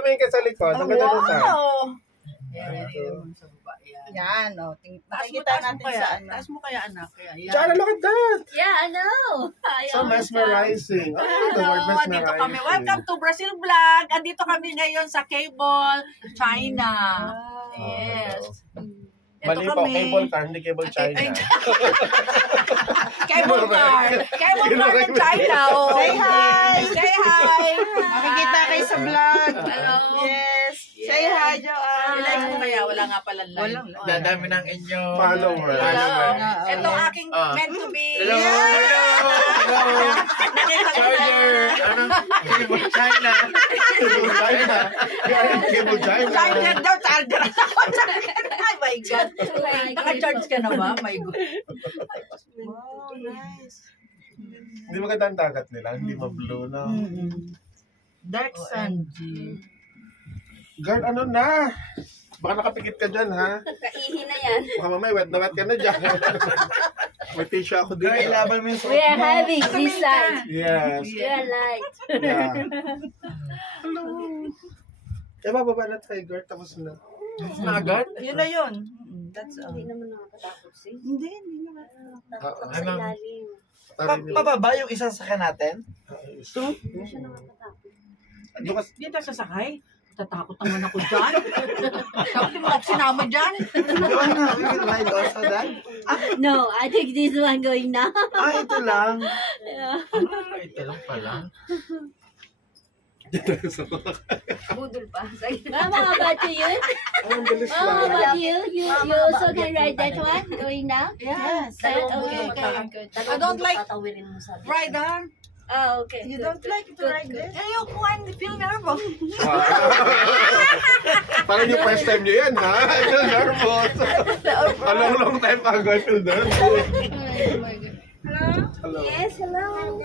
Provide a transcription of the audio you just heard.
Tumingin ka sa likod. Ang ganda doon sa. Yan, o. Nakikita natin sa ano. Taas mo kaya, anak. Jana, look at that. Yeah, I know. So mesmerizing. Oh, the word Hello, andito kami. Welcome to Brazil Vlog. Andito kami ngayon sa Cable, China. Yes. Mali po, cable car, hindi cable China. Cable car. Cable car ng China. Oh. Say hi! Say hi! Makikita kayo sa vlog. Hello. Yes. Say hi, Joanne. I-like mo kaya, wala nga pala live. Walang live. Dadami ng inyo. Follower. Hello. Ito aking meant to be. Hello. Hello. Nakita ko na. Charger. Ano? Cable China. Cable China. Cable China. Charger daw, charger. Ay, my God. Naka-charge ka na ba? My God. Wow, nice. Hindi maganda ang dagat nila. Hindi ma-blue, no? Dark Sanji. Girl, ano na? Baka nakapikit ka dyan, ha? Kaihi na yan. Baka mamay, wet na wet ka na dyan. May tissue ako dito. Girl, ilaban mo yung We are having this side. Yes. We are light. Yeah. Hello. Eh, bababa na tayo, girl. Tapos na. agad? Yun na yun. That's all. Hindi naman nakakatakot si. Hindi naman. Takot Ano? sa ilalim. Pababa yung isang sakyan natin? Ito? Hindi siya nakakatakot. Hindi tayo sasakay. Tatakot naman ako dyan. Takot mo ako sinama dyan. Joanna, we will ride also that? No, I think this one going now. Ito lang. Yeah. Ito lang pala. Budol pa. Mama, how about you? Ang bilis Oh, how lang. about you? You also can ride that one going now? Yes. Okay, good. I don't like ride on. Oh, okay. You good, don't good, like to good, ride good. this? Ayoko, I feel nervous. Parang yung first time nyo yan, ha? I feel nervous. A long time ago, I feel nervous. Oh my God. Hello. Yes, hello.